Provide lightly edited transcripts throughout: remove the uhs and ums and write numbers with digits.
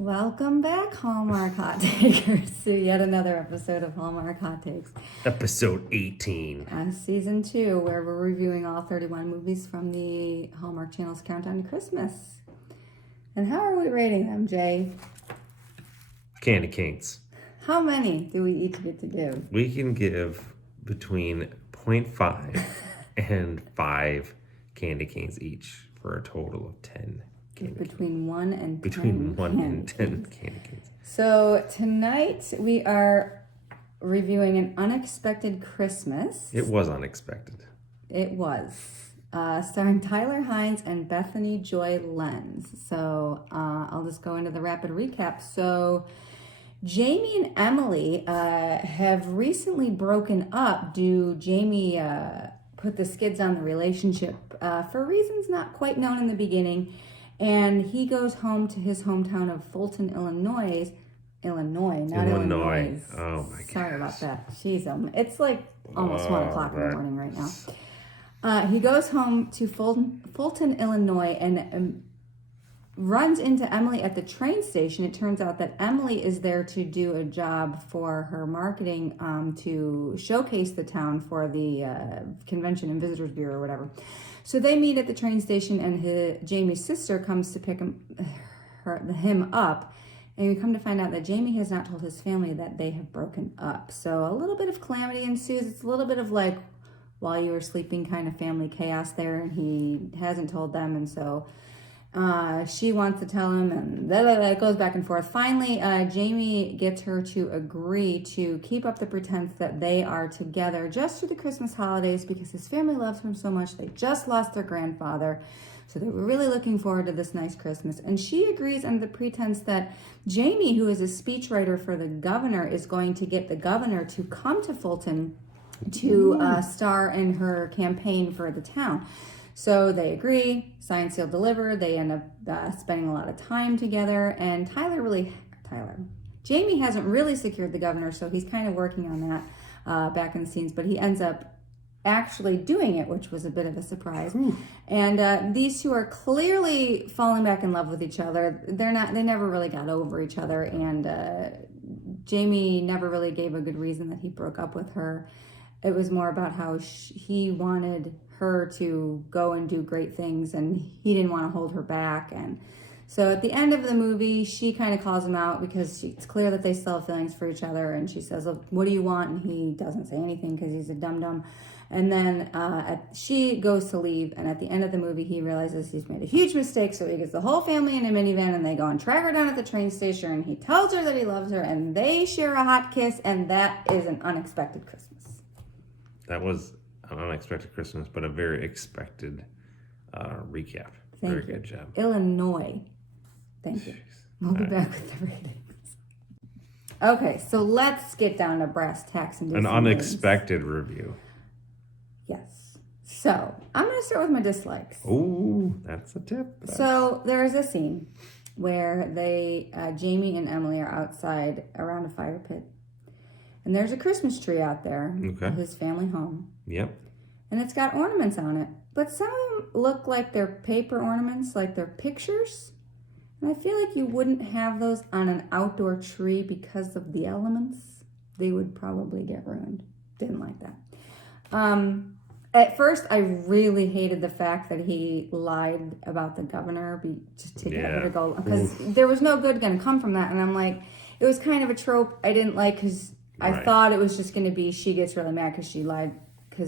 Welcome back, Hallmark Hot Takers, to yet another episode of Hallmark Hot Takes. Episode 18. Season 2, where we're reviewing all 31 movies from the Hallmark Channel's Countdown to Christmas. And how are we rating them, Jay? Candy canes. How many do we each get to give? We can give between 0.5 and 5 candy canes each for a total of 10 candy canes. Between 1 and 10. Between 1 and 10 candy canes. So tonight we are reviewing An Unexpected Christmas. It was unexpected. It was. Starring Tyler Hynes and Bethany Joy Lenz. So I'll just go into the rapid recap. So Jamie and Emily have recently broken up. Jamie put the skids on the relationship for reasons not quite known in the beginning. And he goes home to his hometown of Fulton, Illinois. Illinois. Oh my god. Sorry about that. Jeez, it's like almost 1 o'clock in the morning right now. He goes home to Fulton, Illinois, and runs into Emily at the train station. It turns out that Emily is there to do a job for her marketing to showcase the town for the Convention and Visitors Bureau or whatever. So they meet at the train station, and Jamie's sister comes to pick him up. And we come to find out that Jamie has not told his family that they have broken up. So a little bit of calamity ensues. It's a little bit of like while you were sleeping kind of family chaos there, and he hasn't told them. And so she wants to tell him, and it goes back and forth. Finally, Jamie gets her to agree to keep up the pretense that they are together just through the Christmas holidays because his family loves him so much. They just lost their grandfather, so they were really looking forward to this nice Christmas. And she agrees under the pretense that Jamie, who is a speechwriter for the governor, is going to get the governor to come to Fulton to star in her campaign for the town. So they agree, sign, seal, deliver. They end up spending a lot of time together. And Jamie hasn't really secured the governor, so he's kind of working on that back in the scenes. But he ends up actually doing it, which was a bit of a surprise. Ooh. And these two are clearly falling back in love with each other. They never really got over each other. And Jamie never really gave a good reason that he broke up with her. It was more about how he wanted her to go and do great things, and he didn't want to hold her back. And so at the end of the movie, she kind of calls him out because it's clear that they still have feelings for each other. And she says, "What do you want?" And he doesn't say anything because he's a dum-dum. And then she goes to leave, and at the end of the movie, he realizes he's made a huge mistake, so he gets the whole family in a minivan, and they go and track her down at the train station, and he tells her that he loves her, and they share a hot kiss, and that is An Unexpected Christmas. That was an unexpected Christmas, but a very expected recap. Thank Very you. good job. Illinois. Thank you. We'll be back with the ratings. Okay, so let's get down to brass tacks and do an some unexpected review. Yes. So I'm going to start with my dislikes. Oh, that's a tip. So there's a scene where Jamie and Emily are outside around a fire pit. And there's a Christmas tree out there at his family home. Yep. And it's got ornaments on it. But some of them look like they're paper ornaments, like they're pictures. And I feel like you wouldn't have those on an outdoor tree because of the elements. They would probably get ruined. Didn't like that. At first, I really hated the fact that he lied about the governor to get her to go. Because there was no good going to come from that. And I'm like, it was kind of a trope I didn't like because I thought it was just going to be she gets really mad because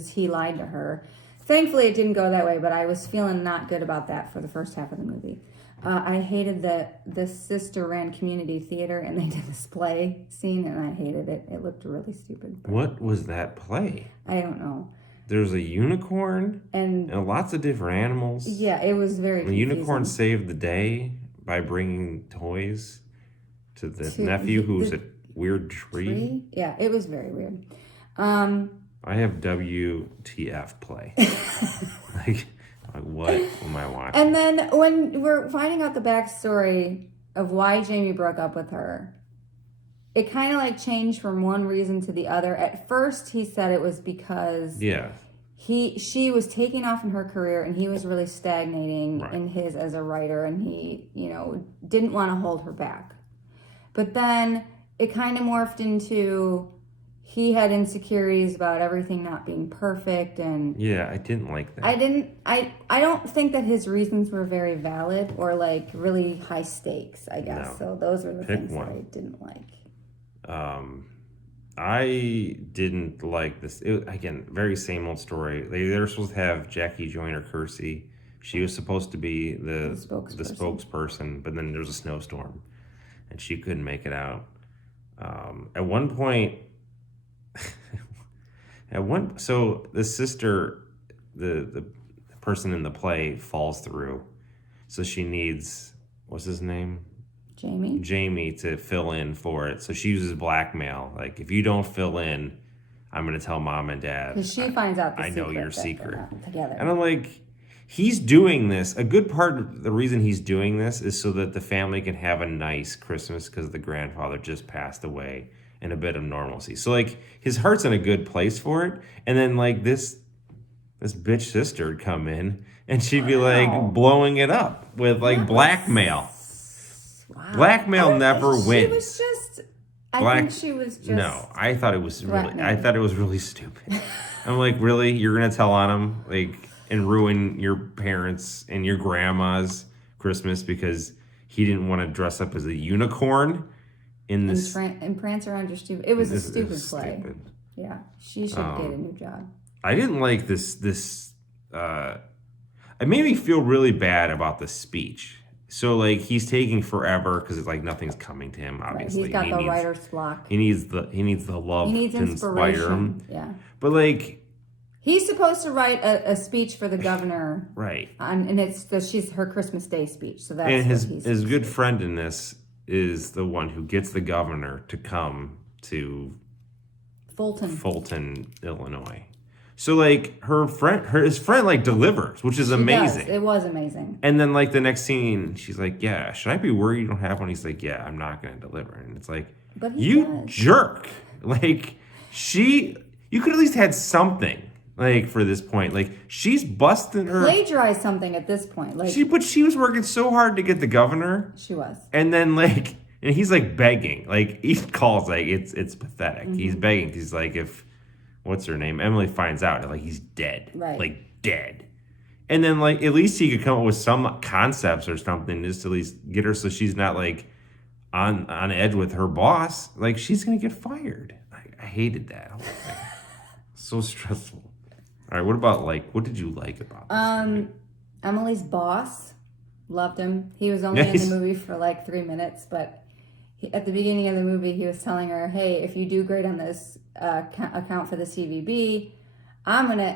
he lied to her. Thankfully, it didn't go that way, but I was feeling not good about that for the first half of the movie. I hated that the sister ran community theater and they did this play scene, and I hated it. It looked really stupid. What was that play? I don't know. There's a unicorn and lots of different animals. Yeah, it was very confusing. The unicorn saved the day by bringing toys to the nephew who's a weird tree. Yeah, it was very weird. I have WTF play. like what am I watching? And then when we're finding out the backstory of why Jamie broke up with her, it kind of like changed from one reason to the other. At first, he said it was because she was taking off in her career and he was really stagnating in his as a writer, and he, didn't want to hold her back. But then it kind of morphed into he had insecurities about everything not being perfect, and Yeah, I didn't like that. I don't think that his reasons were very valid or like really high stakes, I guess. No. So those are the Pick things one. that I didn't like. I didn't like this. Again, very same old story. They were supposed to have Jackie Joyner Kersey. She was supposed to be the spokesperson, but then there was a snowstorm, and she couldn't make it out. At one point, so the sister, the person in the play falls through, so she needs, what's his name? Jamie to fill in for it. So she uses blackmail. Like, if you don't fill in, I'm going to tell mom and dad. Because she finds out the I know your that secret. they're not together. And I'm like, he's doing this. A good part of the reason he's doing this is so that the family can have a nice Christmas because the grandfather just passed away and a bit of normalcy. So, like, his heart's in a good place for it. And then, like, this bitch sister would come in and she'd be, like, blowing it up with, like, blackmail. Wow. Blackmail never wins. She was just. I think she was just. No, I thought it was really stupid. I'm like, really? You're gonna tell on him, like, and ruin your parents and your grandma's Christmas because he didn't want to dress up as a unicorn in this. And prance around your stupid. It was a stupid play. Stupid. Yeah, she should get a new job. I didn't like this. It made me feel really bad about the speech. So, like, he's taking forever because it's like nothing's coming to him. Obviously, right. He's got the writer's block. He needs the love he needs to inspire him. Yeah, but like, he's supposed to write a speech for the governor, right? And it's she's her Christmas Day speech. So that's and his good friend in this is the one who gets the governor to come to Fulton, Illinois. So, like, his friend, like, delivers, which is amazing. It was amazing. And then, like, the next scene, she's like, yeah, should I be worried you don't have one? He's like, yeah, I'm not going to deliver. And it's like, but you jerk. Like, you could at least had something, like, for this point. Like, she's busting her. Plagiarized something at this point. Like, but she was working so hard to get the governor. She was. And then, like, and he's, like, begging. Like, he calls, like, it's pathetic. Mm-hmm. He's begging. He's like, what's her name? Emily finds out, like, he's dead. Right. Like, dead. And then, like, at least he could come up with some concepts or something just to at least get her so she's not, like, on edge with her boss. Like, she's going to get fired. I hated that whole thing. So stressful. All right, what did you like about this? Emily's boss, loved him. He was only in the movie for, like, 3 minutes, but at the beginning of the movie, he was telling her, hey, if you do great on this account for the CVB,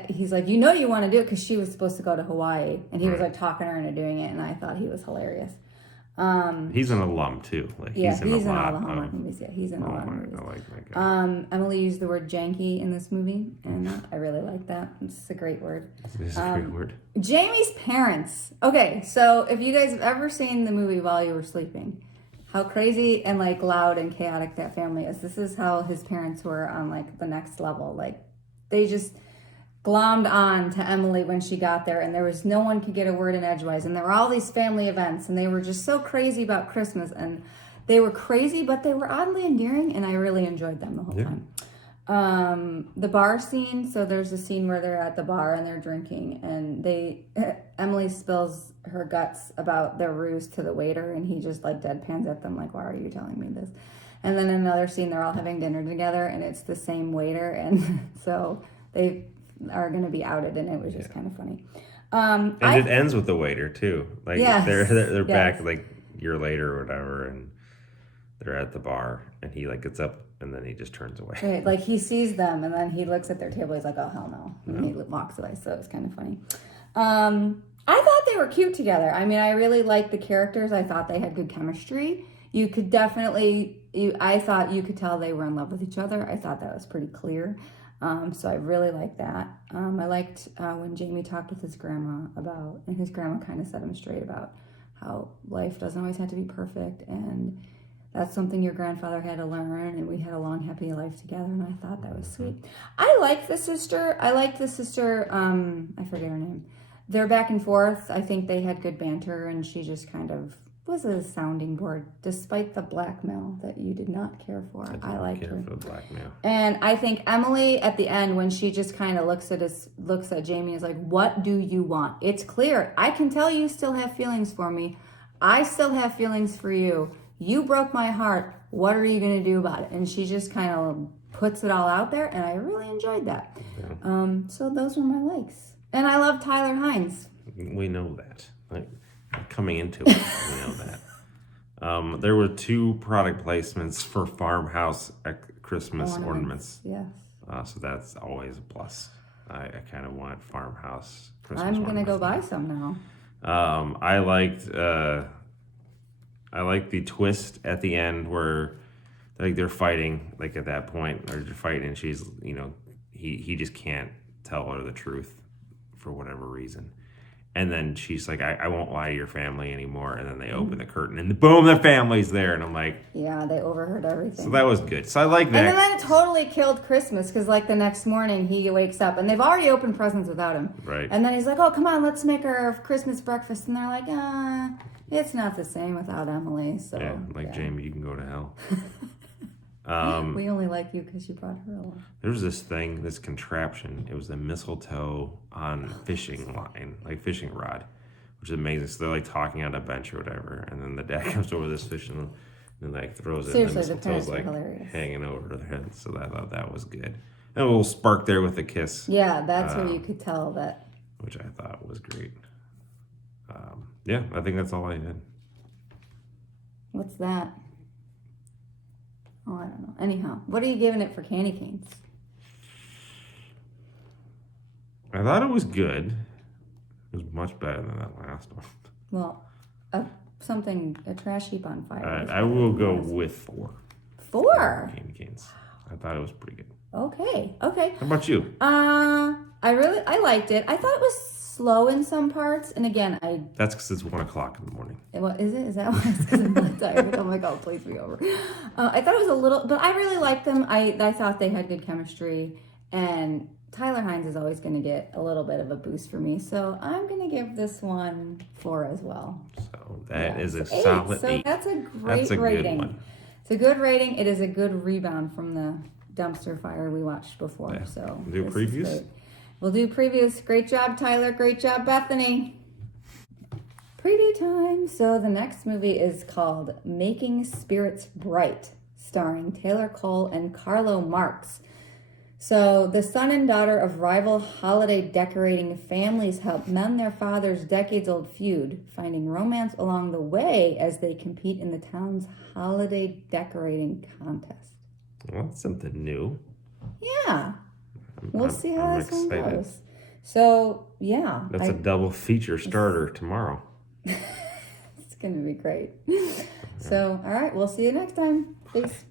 he's like, you want to do it, because she was supposed to go to Hawaii, and he was like talking her into doing it, and I thought he was hilarious. He's an alum too. Like, he's in all the Hallmark movies. Yeah, he's in a lot of movies. I like that guy. Emily used the word janky in this movie, and I really like that. It's a great word. It is a great word. Jamie's parents. Okay, so if you guys have ever seen the movie while you were sleeping, how crazy and, like, loud and chaotic that family is. This is how his parents were on, like, the next level. Like, they just glommed on to Emily when she got there, and there was no one could get a word in edgewise, and there were all these family events, and they were just so crazy about Christmas, and they were crazy, but they were oddly endearing, and I really enjoyed them the whole time. The bar scene, so there's a scene where they're at the bar and they're drinking, and Emily spills her guts about their ruse to the waiter, and he just, like, deadpans at them like, why are you telling me this? And then another scene, they're all having dinner together, and it's the same waiter, and so they are going to be outed, and it was just kind of funny. And it ends with the waiter too. Like, they're back, like, a year later or whatever, and they're at the bar, and he, like, gets up and then he just turns away. Right, like, he sees them, and then he looks at their table. He's like, oh, hell no. And he walks away, so it was kind of funny. I thought they were cute together. I mean, I really liked the characters. I thought they had good chemistry. You could definitely, I thought you could tell they were in love with each other. I thought that was pretty clear. So I really liked that. I liked when Jamie talked with his grandma and his grandma kind of set him straight about how life doesn't always have to be perfect, and that's something your grandfather had to learn, and we had a long, happy life together, and I thought that was sweet. I liked the sister. I forget her name. They're back and forth. I think they had good banter, and she just kind of was a sounding board, despite the blackmail that you did not care for. I liked her. For the blackmail. And I think Emily at the end, when she just kind of looks at Jamie, is like, "What do you want? It's clear. I can tell you still have feelings for me. I still have feelings for you. You broke my heart. What are you going to do about it?" And she just kind of puts it all out there, and I really enjoyed that. Yeah. So those were my likes. And I love Tyler Hynes. We know that. Like, coming into it, we know that. There were 2 product placements for farmhouse Christmas ornaments. Yes. So that's always a plus. I kind of want farmhouse Christmas I'm ornaments. going to go buy some now. I liked the twist at the end where like they're fighting, like at that point, or they're fighting, and she's, he just can't tell her the truth for whatever reason. And then she's like, I won't lie to your family anymore. And then they open the curtain and boom, the family's there. And I'm like, yeah, they overheard everything. So that was good. So I like that. And then it totally killed Christmas because like the next morning he wakes up and they've already opened presents without him. Right. And then he's like, "Oh, come on, let's make our Christmas breakfast." And they're like, it's not the same without Emily. So yeah, Jamie, you can go to hell. We only like you because you brought her along. There was this contraption. It was a mistletoe on fishing line, like fishing rod, which is amazing. So they're like talking on a bench or whatever, and then the dad comes over this fishing and like throws it. Seriously, and the mistletoe's like hilarious. hanging over their heads. So I thought that was good. And a little spark there with the kiss. Yeah, that's where you could tell that. Which I thought was great. Yeah, I think that's all I did. What's that? Oh, I don't know. Anyhow, what are you giving it for candy canes? I thought it was good. It was much better than that last one. Well, a trash heap on fire. I will go with 4. 4? Candy canes. I thought it was pretty good. Okay. How about you? I liked it. I thought it was slow in some parts, and again, That's because it's 1 o'clock in the morning. What is it? Is that why? It's because I'm not tired. I'm like, oh, please be over. I thought it was a little, but I really liked them. I thought they had good chemistry, and Tyler Hynes is always going to get a little bit of a boost for me, so I'm going to give this one 4 as well. So that is a 8. solid So 8. that's a great rating. Good one. It's a good rating. It is a good rebound from the dumpster fire we watched before. Yeah. So Do previews. We'll do previews. Great job, Tyler. Great job, Bethany. Preview time. So the next movie is called Making Spirits Bright, starring Taylor Cole and Carlo Marx. So the son and daughter of rival holiday decorating families help mend their father's decades-old feud, finding romance along the way as they compete in the town's holiday decorating contest. Well, that's something new. Yeah. We'll see how I'm this one excited. goes. So, yeah. That's a double feature starter tomorrow. It's going to be great. So, all right. We'll see you next time. Peace.